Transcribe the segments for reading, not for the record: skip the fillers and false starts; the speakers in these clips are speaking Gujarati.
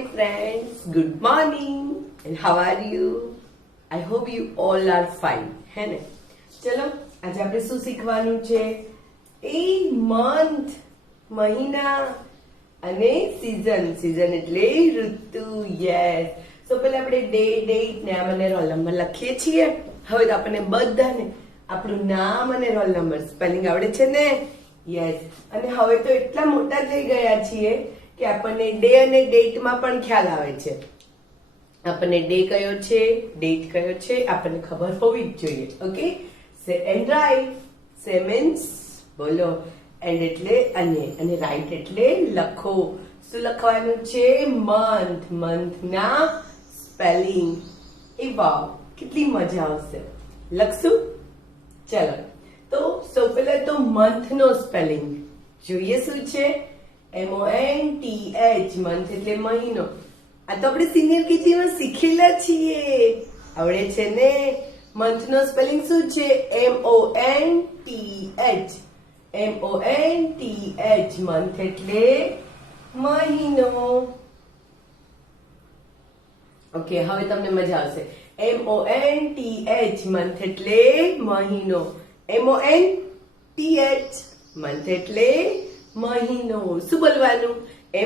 Hi friends, good morning and how are you? I hope you all are fine. હે ને? ચલો આજે આપણે શું શીખવાનું છે? એ મંથ, મહિના અને સીઝન એટલે ઋતુ. યસ. તો પહેલા આપણે ડે, ડેટ ને નામ અને રોલ નંબર લખીએ છીએ. હવે તો આપણને બધાને આપણું નામ અને રોલ નંબર સ્પેલિંગ આવડે છે ને? યસ. અને હવે તો એટલા મોટા થઈ ગયા છીએ કે આપણને ડે અને ડેટમાં પણ ખ્યાલ આવે છે. આપણને ડે કયો છે, ડેટ કયો છે, આપણને ખબર હોવી જ જોઈએ. ઓકે, સે એન્ડ રાઈટ. સે મીન્સ બોલો, એન્ડ એટલે અને રાઈટ એટલે લખો. શું લખવાનું છે? મંથ. મંથના સ્પેલિંગ. એ વાવ, કેટલી મજા આવશે. લખશું? ચલો, તો સૌ પહેલા તો મંથ નો સ્પેલિંગ જોઈએ. શું છે? MONTH. મંથ એટલે મહિનો. આ તો આપણે સિનિયર કેજીમાં શીખેલા છીએ, આવડે છે ને? મંથ નો સ્પેલિંગ શું છે? MONTH. મંથ એટલે મહિનો. ઓકે, હવે તમને મજા આવશે. MONTH. મંથ એટલે મહિનો. MONTH. મંથ એટલે મહિનો. શું બોલવાનું?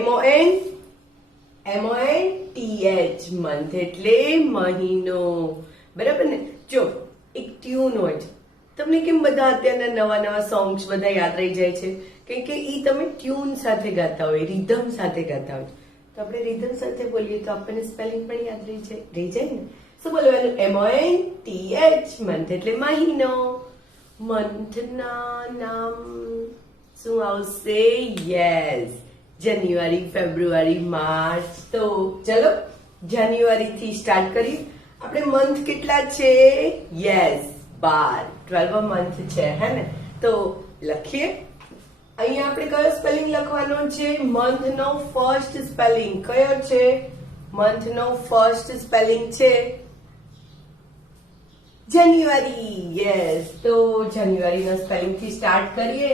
MONTH. મંથ એટલે મહિનો. બરાબર ને? જો એક ટ્યુન હોય છે. તમને કેમ બધા અત્યારના નવા નવા સોંગ્સ બધા યાદ રહી જાય છે? કારણ કે ઈ તમે ટ્યુન સાથે ગાતા હોય, રિધમ સાથે ગાતા હોય. તો આપણે રિધમ સાથે બોલીએ તો આપણને સ્પેલિંગ પણ યાદ રહી જાય ને? શું બોલવાનું? MONTH. મંથ એટલે મહિનો. મંથના નામ શું આવશે? યસ, જાન્યુઆરી, ફેબ્રુઆરી, માર્ચ. તો ચલો જાન્યુઆરી થી સ્ટાર્ટ કરીએ. આપણે મંથ કેટલા છે? યસ, 12 મંથ છે, હે ને? તો લખીએ. અહીંયા આપણે કયો સ્પેલિંગ લખવાનો છે? મંથ નો ફર્સ્ટ સ્પેલિંગ કયો છે? મંથ નો ફર્સ્ટ સ્પેલિંગ છે જાન્યુઆરી. યસ, તો જાન્યુઆરી ના સ્પેલિંગ થી સ્ટાર્ટ કરીએ.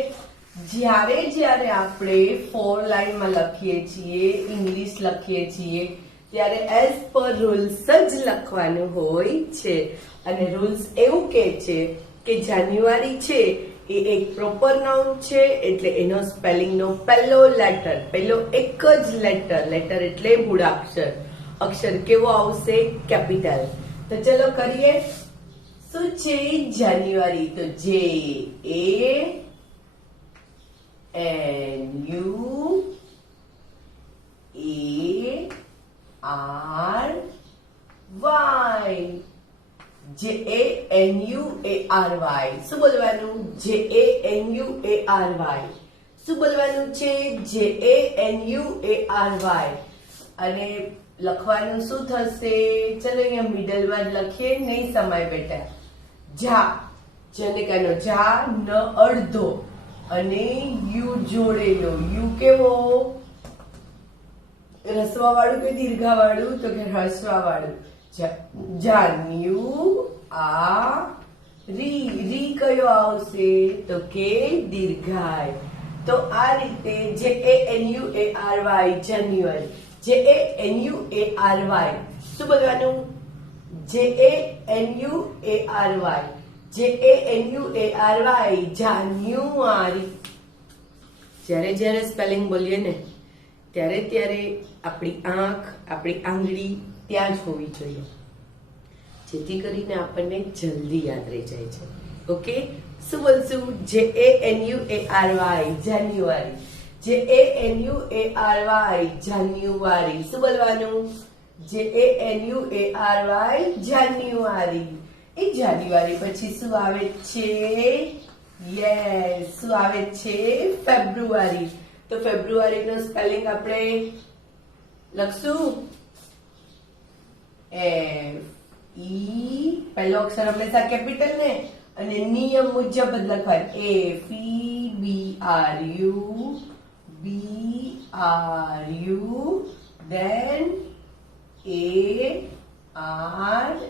જ્યારે આપણે 4 લાઈનમાં લખીએ છીએ, ઇંગ્લિશ લખીએ છીએ, ત્યારે એઝ પર રૂલ્સ જ લખવાનું હોય છે. અને રૂલ્સ એવું કે છે કે જાન્યુઆરી છે એ એક પ્રોપર નાઉન છે, એટલે એનો સ્પેલિંગ નો પહેલો એક જ લેટર એટલે મૂળાક્ષર. અક્ષર કેવો આવશે? કેપિટલ. તો ચલો કરીએ. શું છે જાન્યુઆરી? તો JANUARY. JANUARY. શું બોલવાનું? JANUARY. શું બોલવાનું છે? JANUARY. અને લખવાનું શું થશે? ચલો અહીંયા મિડલમાં જ લખીએ, નહીં સમાય બેટા. જનકાનો જા, ન અડધો અને યુ જોડેલો. યુ કેવો? રસવા વાળું કે દીર્ઘા વાળું? તો કે હસવા વાળું. રી કયો આવશે? તો કે દીર્ઘાય. તો આ રીતે JANUARY જાન્યુઆરી. JANUARY. શું બોલવાનું? JANUARY. જાન્યુઆરી. જ્યારે સ્પેલિંગ બોલીએ ને ત્યારે આપણી આંખ, આપણી આંગળી ત્યાં જ હોવી જોઈએ, જેથી કરીને આપણને જલ્દી યાદ રહી જાય છે. ઓકે, શું બોલશું? JANUARY જાન્યુઆરી. JANUARY જાન્યુઆરી. શું બોલવાનું? JANUARY જાન્યુઆરી. એ જાન્યુઆરી પછી શું આવે છે? યસ, શું આવે છે? ફેબ્રુઆરી. તો ફેબ્રુઆરી નો સ્પેલિંગ આપણે લખશું FE. પહેલો અક્ષર હંમેશા કેપિટલ ને, અને નિયમ મુજબ જ લખવાનું. then ARNY.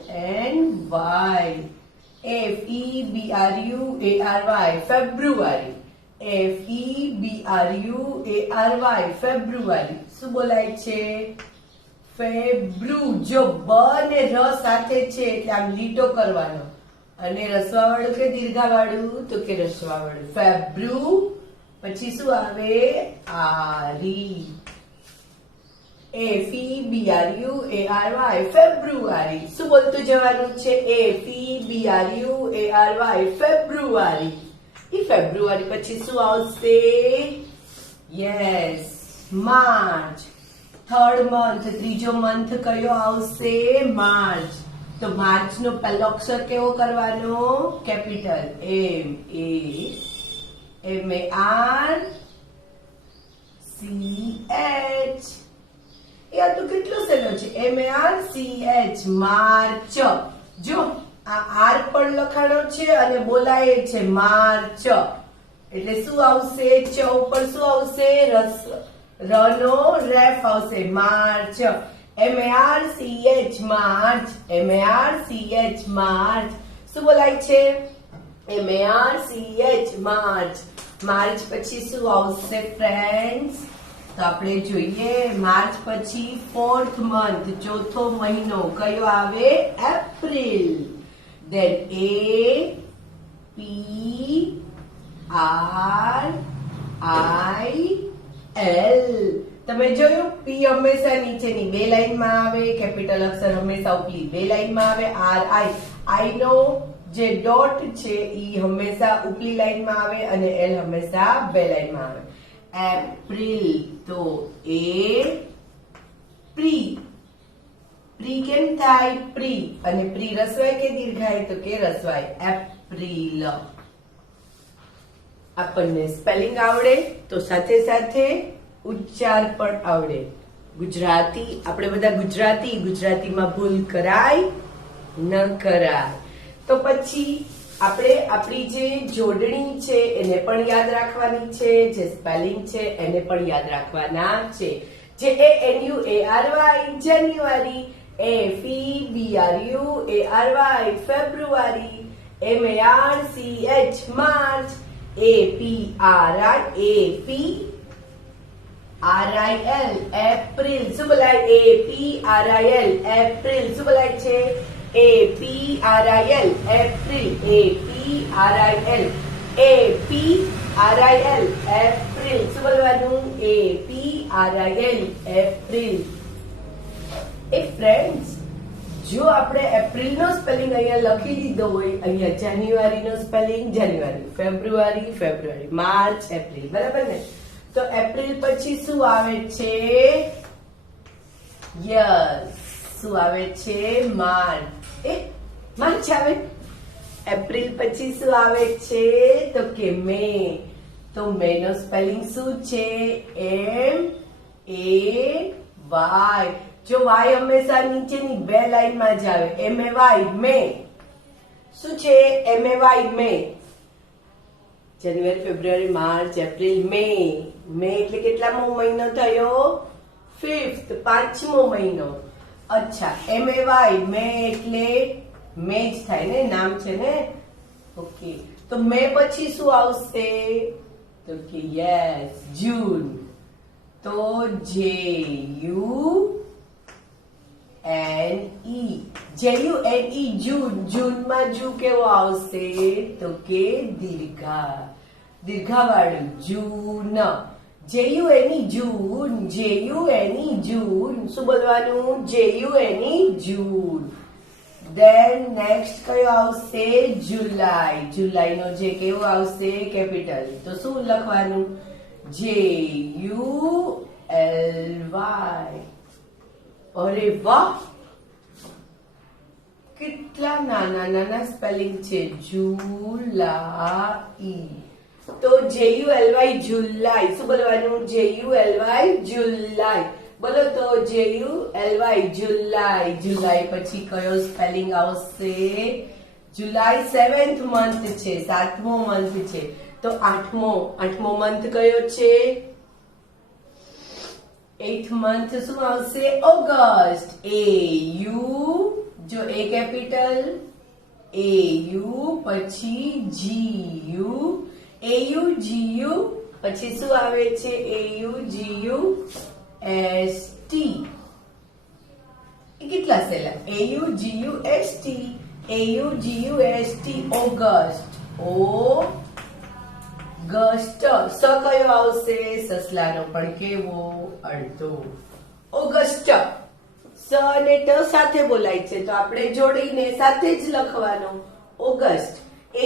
FEBRUARY. ફેબ્રુઆરી. FEBRUARY ફેબ્રુઆરી. શું બોલાય છે? ફેબ્રુ. જો બ ને ર સાથે છે એટલે આમ લીટો કરવાનો. અને રસવાવાળું કે દીર્ઘાવાળું? તો કે રસવાવાળું. ફેબ્રુ. પછી શું આવે? આરી. FEBRUARY ફેબ્રુઆરી. શું બોલતું જવાનું છે? FEBRUARY ફેબ્રુઆરી. એ ફેબ્રુઆરી પછી શું આવશે? Yes, March. થર્ડ મંથ, ત્રીજો મંથ કયો આવશે? માર્ચ. તો માર્ચ નો પહેલો અક્ષર કેવો કરવાનો? Capital MARCH. એ આ તો કેટલો સહેલો છે. MARCH, March. જો આ આર પણ લખાણો છે અને બોલાય છે માર્ચ. એટલે શું આવશે? ચ ઉપર શું આવશે? ર નો રેફ આવશે. March. MARCH, March. MARCH, March. શું બોલાય છે? MARCH, March. માર્ચ પછી શું આવશે ફ્રેન્ડ્સ? તો આપણે જોઈએ. માર્ચ પછી ફોર્થ મંથ, ચોથો મહિનો કયો આવે? એપ્રિલ. Then APRIL. તમે જોયું? પી હંમેશા નીચેની બે લાઈનમાં આવે, કેપિટલ અક્ષર હંમેશા ઉપલી બે લાઈનમાં આવે. RI, આઈ નો જે ડોટ છે ઈ હંમેશા ઉપલી લાઈનમાં આવે અને એલ હંમેશા બે લાઈનમાં આવે. એપ્રિલ. તો પ્રી. પ્રી કેમ થાય? પ્રી. અને પ્રી રસવાય કે દીર્ઘાય? તો કે રસવાય. એપ્રિલ. આપણને સ્પેલિંગ આવડે તો સાથે સાથે ઉચ્ચાર પણ આવડે. ગુજરાતી, આપણે બધા ગુજરાતી. ગુજરાતીમાં ભૂલ કરાય ન કરાય. તો પછી આપણે આપણી જે જોડણી છે એને પણ યાદ રાખવાની છે, જે સ્પેલિંગ છે એને પણ યાદ રાખવાના છે. જે ANUARY જાન્યુઆરી, FEBRUARY ફેબ્રુઆરી, MARCH માર્ચ, APRIL એપ્રિલ. શું બોલાય? APRIL April. શું બોલાય છે? APRIL April. APRIL April. શું બોલવાનું? APRIL April. એ ફ્રેન્ડ્સ, જો આપણે એપ્રિલ નો સ્પેલિંગ અહીંયા લખી દીધો હોય, અહીંયા જાન્યુઆરી નો સ્પેલિંગ જાન્યુઆરી, ફેબ્રુઆરી ફેબ્રુઆરી, માર્ચ એપ્રિલ, બરાબર ને? તો એપ્રિલ પછી શું આવે છે? યસ, શું આવે છે? માર્ચ. માર્ચ આવે. એપ્રિલ પછી શું આવે છે? તો કે મે. તો મે નો સ્પેલિંગ શું છે? MAY. જો વાય હંમેશા નીચેની બે લાઈનમાં જ આવે. MAY મે. શું છે? MAY મે. જાન્યુઆરી, ફેબ્રુઆરી, માર્ચ, એપ્રિલ, મે. મે એટલે કેટલામો મહિનો થયો? 5th, પાંચમો મહિનો. અચ્છા, MAY મે એટલે મે જ થાય ને, નામ છે ને? ઓકે. તો મે પછી શું આવશે? તો કે યસ, જૂન. તો JUNE, જૂન. જૂનમાં જુ કેવો આવશે? તો કે દીર્ઘાવાળું, જૂન. JUNE જૂન. JUNE જૂન. શું બોલવાનું? JUNE જૂન. Then next કયો આવશે? જુલાઈ. જુલાઈ નો જે કેવો આવશે? કેપિટલ. તો શું લખવાનું? JULY. અરે વાહ, કેટલા નાના નાના સ્પેલિંગ છે. જુલાઈ. તો JULY જુલાઈ. શું બોલવાનું? JULY જુલાઈ. બોલો તો JULY જુલાઈ. જુલાઈ પછી કયો સ્પેલિંગ આવશે? જુલાઈ 7th મંથ છે, 7મો મંથ છે. તો આઠમો મંથ કયો છે? 8th મંથ શું આવશે? ઓગસ્ટ. AU, જો A કેપિટલ, AU પછી GU, AU GU પછી શું આવે છે? AU GU ST. લસેલા AUGUST August. August. સ કયો આવશે? સસલાનો પણ કેવો? અડધો. ઓગસ્ટ. સ અને ટ સાથે બોલાય છે તો આપણે જોડીને સાથે જ લખવાનો. August.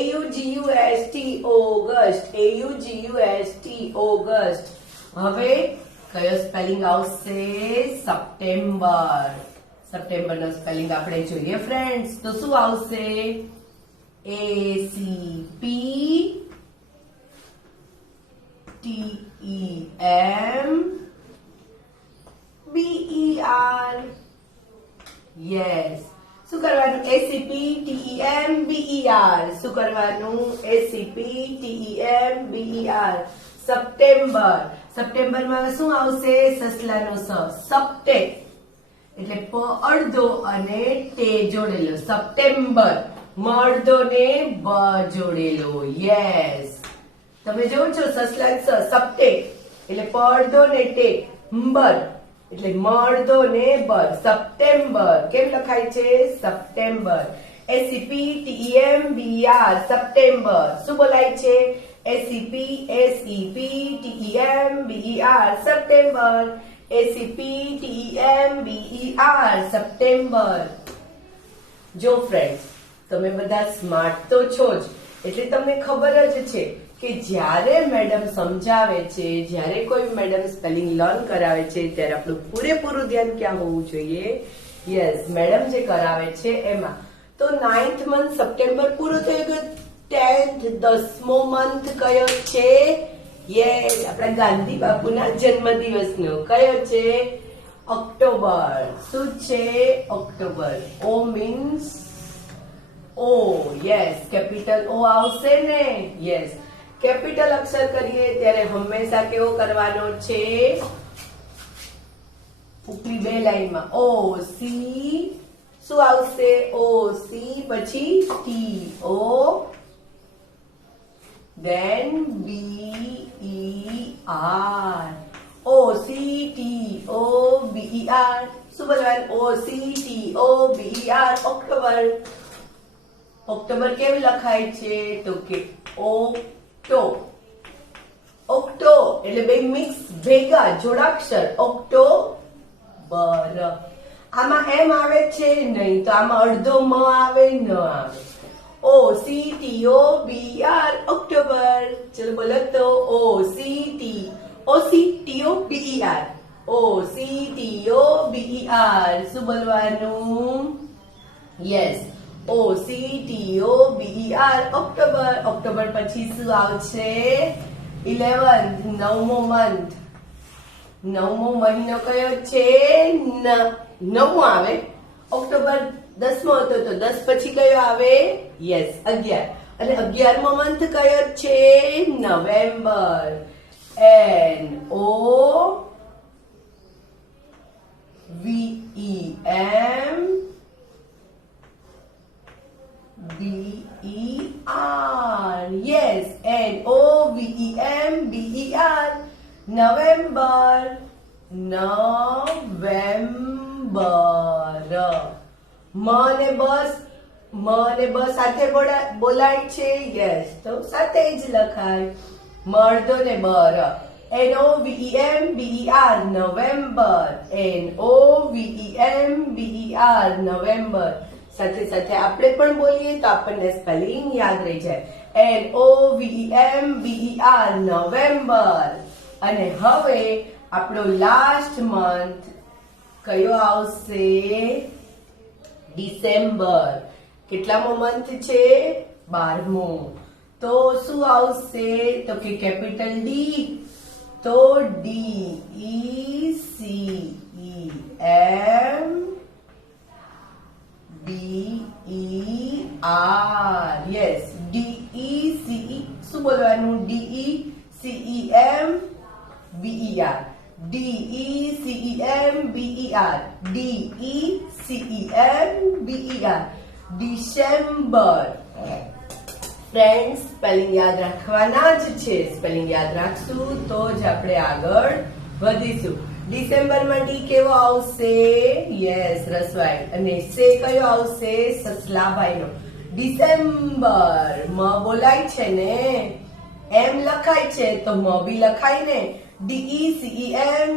AUGUST August. AUGUST August. હવે કયો સ્પેલિંગ આવશે? સપ્ટેમ્બર. સપ્ટેમ્બર નો સ્પેલિંગ આપણે જોઈએ ફ્રેન્ડ્સ. તો શું આવશે? ACPTEMBER. યસ. શું કરવાનું? ACPTEMBER. શું કરવાનું? ACPTEMBER. સપ્ટેમ્બર. સપ્ટેમ્બર માં શું આવશે? સસલાનો સ. સપ્ટે એટલે પ અડધો અને ટે જોડેલો. સપ્ટેમ્બર. મ અડધો ને બ જોડેલો. યસ. તમે જોવો છો સસલા સ. સપ્ટે એટલે પ અડધો ને ટે. બર એટલે મ અડધો ને બર. સપ્ટેમ્બર. કેમ લખાય છે? સપ્ટેમ્બર. ACPTEMBER. સપ્ટેમ્બર. શું બોલાય છે? SEPTEMBER. સપ્ટેમ્બર. ACPTEMBER. સપ્ટેમ્બર. જો ફ્રેન્ડ્સ, તમે બધા સ્માર્ટ તો છો જ, એટલે તમને ખબર જ છે કે જ્યારે મેડમ સમજાવે છે, જ્યારે કોઈ મેડમ સ્પેલિંગ લર્ન કરાવે છે ત્યારે આપણું પૂરેપૂરું ધ્યાન ક્યાં હોવું જોઈએ? યસ, મેડમ જે કરાવે છે એમાં. તો 9th મંથ સપ્ટેમ્બર પૂરો થઈ ગયો. 10th 10મો મંથ કયો છે? યસ, આપણા ગાંધી બાપુના જન્મદિવસનો. કયો છે? ઓક્ટોબર. શું છે? ઓક્ટોબર. ઓ મીન્સ ઓ. યસ, કેપિટલ ઓ આવશે ને? યસ. કેપિટલ અક્ષર કરીએ ત્યારે હંમેશા કેવો કરવાનો છે? ઉપલી બે લાઈનમાં ઓ સી. શું આવશે? ઓ સી પછી T O then BER. OCTOBER. શું બોલવાનું? OCTOBER. ઓક્ટોબર. ઓક્ટોબર કેમ લખાય છે? તો કે ઓક્ટો. ઓક્ટો એટલે બે મિક્સ ભેગા જોડાક્ષર. ઓક્ટોબર. આમાં એમ આવે છે નહીં, તો આમાં અડધો મ આવે ન આવે. OCTOBER. ઓક્ટોબર. ચલો બોલો તો. OCTOBER. OCTOBER. શું બોલવાનું? Yes, OCTOBER. ઓક્ટોબર. ઓક્ટોબર પછી શું આવશે? 11th 9મો month. 9મો મહિનો કયો છે? 9મો આવે. ઓક્ટોબર 10મો હતો તો 10 પછી કયો આવે? યસ, 11. અને 11મો મંથ કયો છે? November. NOVEMBER. Yes, NOVEMBER. November. November. મ ને બ સાથે બોલાય છે. યસ, તો સાથે જ લખાય. મ અડધો ને બર. NOVEMBER. નવેમ્બર. NOVEMBER. નવેમ્બર. સાથે સાથે આપણે પણ બોલીએ તો આપણને સ્પેલિંગ યાદ રહી જાય. NOVEMBER. નવેમ્બર. અને હવે આપણો લાસ્ટ મંથ કયો આવશે? ડિસેમ્બર. કેટલામો મંથ છે? 12મો. તો શું આવશે? તો કે કેપિટલ ડી. તો DECEMBER. Yes, DECE. શું બોલવાનું? DECEMBER. DECEMBER. DECEMBER. December. Friends, spelling યાદ રાખવાના જ છે. સ્પેલિંગ યાદ રાખશું તો જ આપણે આગળ વધીશું. ડિસેમ્બરમાં ડી કેવો આવશે? યસ, રસવાઈ. અને સે કયો આવશે? સસલાભાઈનો. ડિસેમ્બર મ બોલાય છે ને, એમ લખાય છે તો મ બી લખાય ને. DECEMBER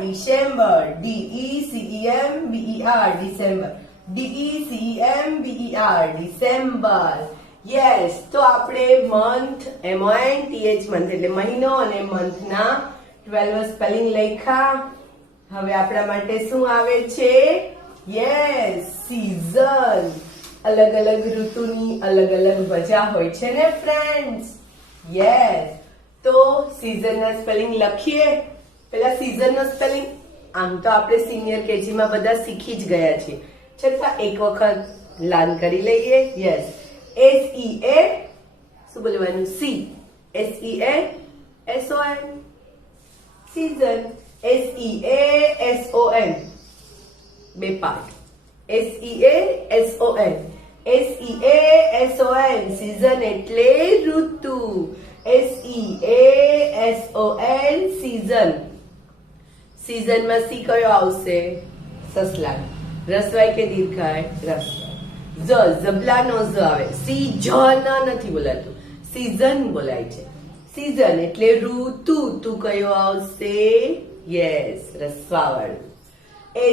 December. DECEMBER December. DECEMBER December. Yes, તો આપણે મંથ MONTH મંથ એટલે મહિનો અને મંથના 12 સ્પેલિંગ લખ્યા. હવે આપણા માટે શું આવે છે? Yes, season. અલગ અલગ ઋતુની અલગ અલગ મજા હોય છે ને ફ્રેન્ડ્સ. યસ, તો સીઝનના સ્પેલિંગ લખીએ. પેલા સીઝનનો સ્પેલિંગ આમ તો આપણે સિનિયર કેજી માં બધા શીખી જ ગયા છીએ, છતાં એક વખત લર્ન કરી લઈએ. યસ, SEA શું બોલવાનું? સી. SEASON season. SEASON બે પાર્ટ. SEASON સીઝન એટલે ઋતુ. SEASON season. સીઝનમાં સી કયો આવશે? સસલા. રસવાઈ કે દીર્ઘાય? રસવાઈ. જબલાનો ઝ આવે. સીઝન નથી બોલાતું, સીઝન બોલાય છે. સીઝન એટલે ઋતુ. તું કયો આવશે? યસ, રસવાવાળું.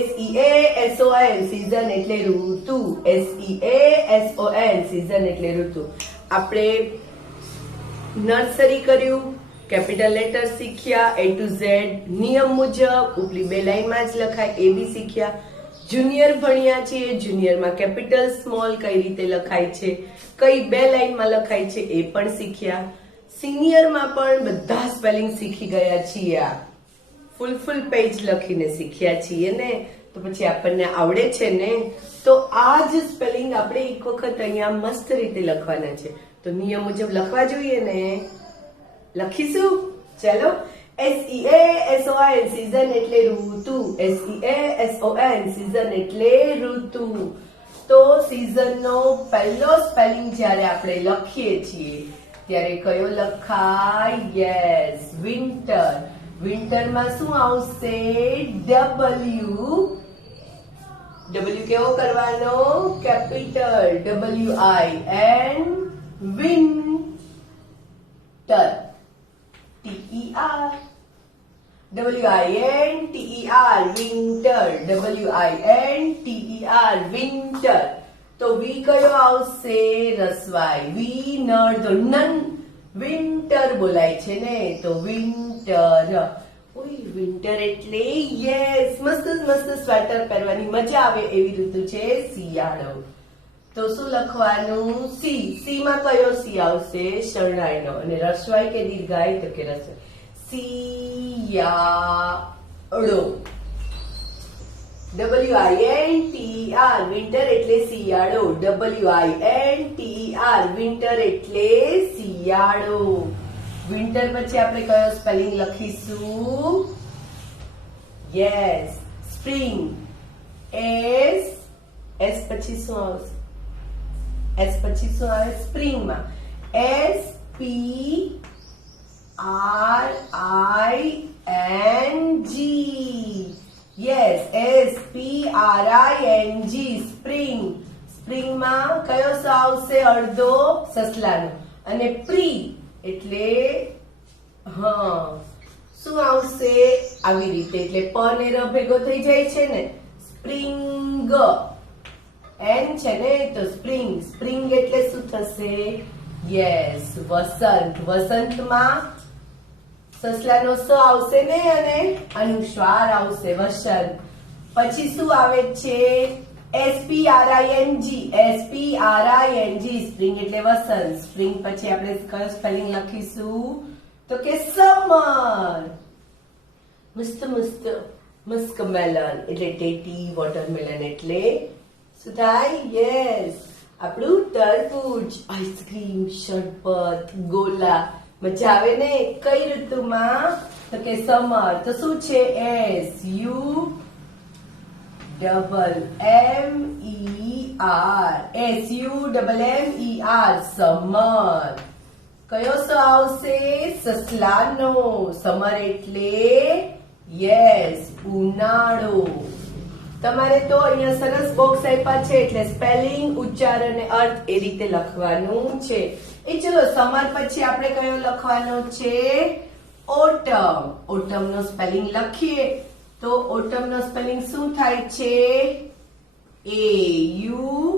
SEASON સીઝન એટલે ઋતુ. SEASON સીઝન એટલે ઋતુ. આપણે નર્સરી કર્યું, કેપિટલ લેટર શીખ્યા, A to Z નિયમ મુજબ ઉપલી બે લાઈનમાં જ લખાય એ બી શીખ્યા. જુનિયર ભણ્યા છીએ, જુનિયરમાં કેપિટલ સ્મોલ કઈ રીતે લખાય છે, કઈ બે લાઈનમાં લખાય છે એ પણ શીખ્યા. સિનિયરમાં પણ બધા સ્પેલિંગ શીખી ગયા છીએ. ફૂલ પેજ લખીને શીખ્યા છીએ ને, તો પછી આપણને આવડે છે ને. તો આ જ સ્પેલિંગ આપણે એક વખત અહીંયા મસ્ત રીતે લખવાના છે. તો નિયમ મુજબ લખવા જોઈએ ને. લખીશું. ચલો, SEASON સીઝન એટલે ઋતુ. SEASON સીઝન એટલે ઋતુ. તો સીઝનનો પહેલો સ્પેલિંગ જ્યારે આપણે લખીએ છીએ ત્યારે કયો લખાય? Yes, winter. વિન્ટરમાં શું આવશે? W કેવો કરવાનો? Capital WIN. Winter. TER. WINTER winter. WINTER winter. તો વી કયો આવશે? રસવાઈ. વી નર તો નન વિન્ટર બોલાય છે ને, તો વિન્ટર. ઓય, વિન્ટર એટલે યસ, મસ્ત મસ્ત સ્વેટર પહેરવાની મજા આવે એવી ઋતુ છે શિયાળો. તો શું લખવાનું? સી. સી માં કયો સી આવશે? શરણાઈનો. અને રસવાઈ કે દીર્ઘાઈ? તો કે રસવાઈ. શિયાળો. WINTER વિન્ટર એટલે શિયાળો. WINTER વિન્ટર એટલે શિયાળો. વિન્ટર પછી આપણે કયો સ્પેલિંગ લખીશું? Yes, spring. S પછી શું આવશે? S પછી શું આવે? સ્પ્રિંગમાં SPRING. Yes, SPRING spring. સ્પ્રિંગમાં કયો સ આવશે? અડધો સસલાનો. અને પ્રી એટલે શું આવશે? આવી રીતે. એટલે પ ને ર ભેગો થઈ જાય છે ને, સ્પ્રિંગ. એન છે ને, તો સ્પ્રિંગ. સ્પ્રિંગ એટલે શું થશે? યસ, વસંત. વસંતમાં સસલાનો સ આવશે ને, અને અનુસ્વાર આવશે, વસંત. પછી શું આવે છે? SPRING. સ્પ્રિંગ એટલે વસંત. સ્પ્રિંગ પછી આપણે કયો સ્પેલિંગ લખીશું? તો કે સમર. મસ્ત મસ્કમેલન એટલે ટેટી. વોટરમેલન એટલે શું થાય? યસ, આપણું તરબૂચ. આઈસ્ક્રીમ, શરબત, ગોલા. મજા આવે ને કઈ ઋતુમાં? તો કે સમર. તો શું છે? SUMMER summer. કયો સ આવશે? સસલાનો. સમર એટલે યસ, ઉનાળો. તમારે તો અહીંયા સરસ બોક્સ આપ્યા છે એટલે સ્પેલિંગ, ઉચ્ચાર અને અર્થ એ રીતે લખવાનું છે. એ ચલો સમર પછી આપણે કયો લખવાનો છે? ઓટમ. ઓટમ નો સ્પેલિંગ લખીએ તો ઓટમ નો સ્પેલિંગ શું થાય છે? AUTUMN.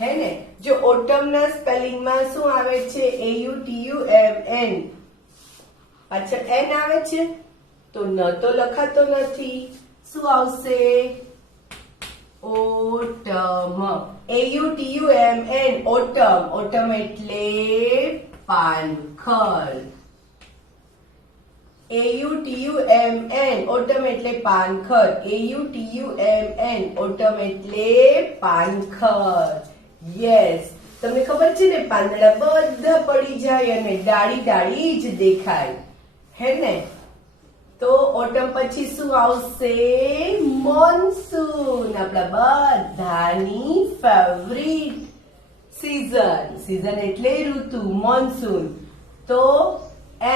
હે ને? જો ઓટમ ના સ્પેલિંગ માં શું આવે છે? AUTUMN. પાછળ એન આવે છે તો ન તો લખાતો નથી. શું આવશે? ઓટમ. AUTUMN. ઓટમ. ઓટમ એટલે પાનખર. AUTUMN. ઓટમ એટલે પાનખર. AUTUMN. ઓટમ એટલે પાનખર. યસ. તમને ખબર છે ને, પાંદડા બધા પડી જાય અને ડાળી ડાળી જ દેખાય, હે ને? તો ઓટમ પછી શું આવશે? મોન્સૂન. આપણા બધાની ફેવરિટ સીઝન. સીઝન એટલે ઋતુ, મોન્સૂન. તો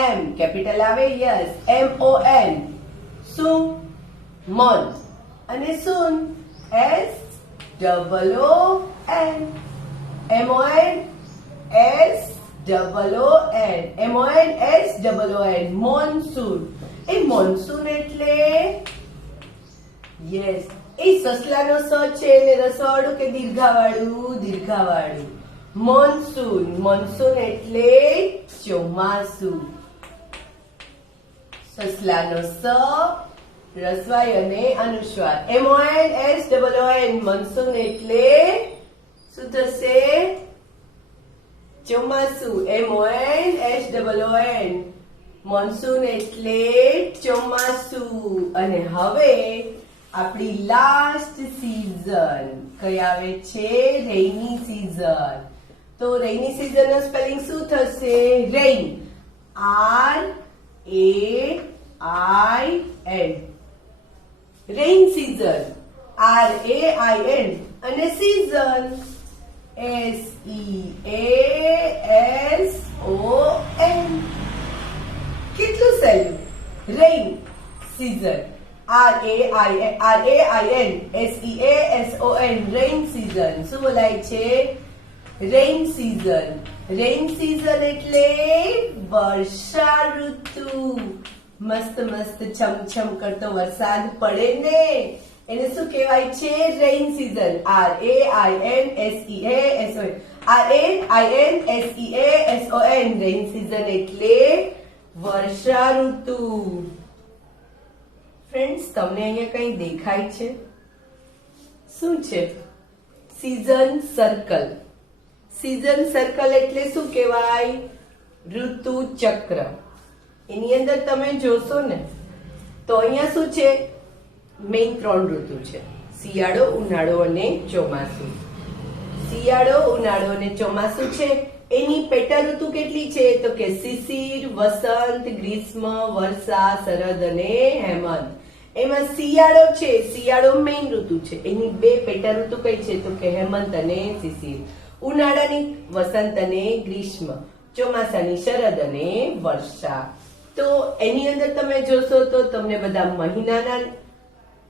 એમ કેપિટલ આવે, યસ, MON. શું? મંથ. અને સૂન, SOON. MONSOON. મોન્સૂન. એ મોન્સૂન એટલે યસ, એ સસલાનો સ છે એટલે રસવાળું કે દીર્ઘાવાળું? દીર્ઘાવાળું. મોન્સૂન. મોન્સૂન એટલે ચોમાસું. સસલાનો સ, રસવાઈ અને અનુસ્વાર. MONSOON. મોન્સૂન એટલે શું થશે? ચોમાસું. MONSOON. મોન્સૂન એટલે ચોમાસું. અને હવે આપણી લાસ્ટ સીઝન કઈ આવે છે? રેઇની સીઝન. તો રેઇની સીઝન નો સ્પેલિંગ શું થશે? Rain. RAIN. Rain season. RAIN. અને સીઝન SEASON. કેટલું સહેલું. Rain season. RAIN SEASON. Rain season. શું બોલાય છે? Rain season. રેઇન સીઝન એટલે વર્ષા ઋતુ. મસ્ત મસ્ત છમછમ કરતો વરસાદ પડે ને, એને શું કહેવાય છે? Rain season. RAIN SEASON. Rain season એટલે વર્ષા ઋતુ. ફ્રેન્ડ્સ, તમને અહીંયા કઈ દેખાય છે? શું છે? Season circle. સીઝન સર્કલ એટલે શું કહેવાય? ઋતુ ચક્ર. એની અંદર તમે જોશો ને તો અહીંયા શું છે? મેઇન 3 ઋતુ છે: શિયાળો, ઉનાળો અને ચોમાસું. શિયાળો, ઉનાળો અને ચોમાસું છે. એની પેટા ઋતુ કેટલી છે? તો કે શિશિર, વસંત, ગ્રીષ્મ, વર્ષા, શરદ અને હેમંત. એમાં શિયાળો છે, શિયાળો મેઇન ઋતુ છે. એની 2 પેટા ઋતુ કઈ છે? તો કે હેમંત અને શિશિર. ઉનાળાની વસંત અને ગ્રીષ્મ. ચોમાસાની શરદ અને વર્ષા. તો એની અંદર તમે જોશો તો તમને બધા મહિનાના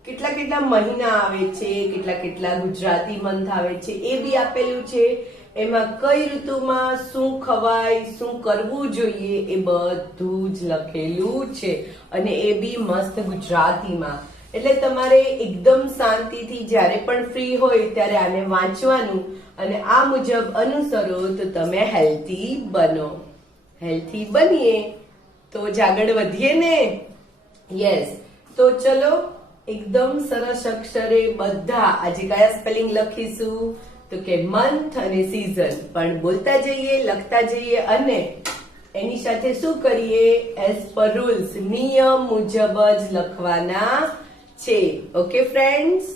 કેટલા કેટલા મહિના આવે છે, કેટલા કેટલા ગુજરાતી મંથ આવે છે એ બી આપેલું છે. એમાં કઈ ઋતુમાં શું ખવાય, શું કરવું જોઈએ એ બધું જ લખેલું છે, અને એ બી મસ્ત ગુજરાતીમાં. એટલે તમારે એકદમ શાંતિથી જ્યારે પણ ફ્રી હોય ત્યારે આને વાંચવાનું અને આ મુજબ અનુસરો તો તમે હેલ્ધી બનો. હેલ્ધી બનીએ તો જ આગળ વધીએ ને. યસ. તો ચલો, એકદમ સરસ અક્ષરે બધા આજે કયા સ્પેલિંગ લખીશું? તો કે મંથ અને સીઝન. પણ બોલતા જઈએ, લખતા જઈએ અને એની સાથે શું કરીએ? એઝ પર રૂલ્સ, નિયમ મુજબ જ લખવાના છે. Okay friends?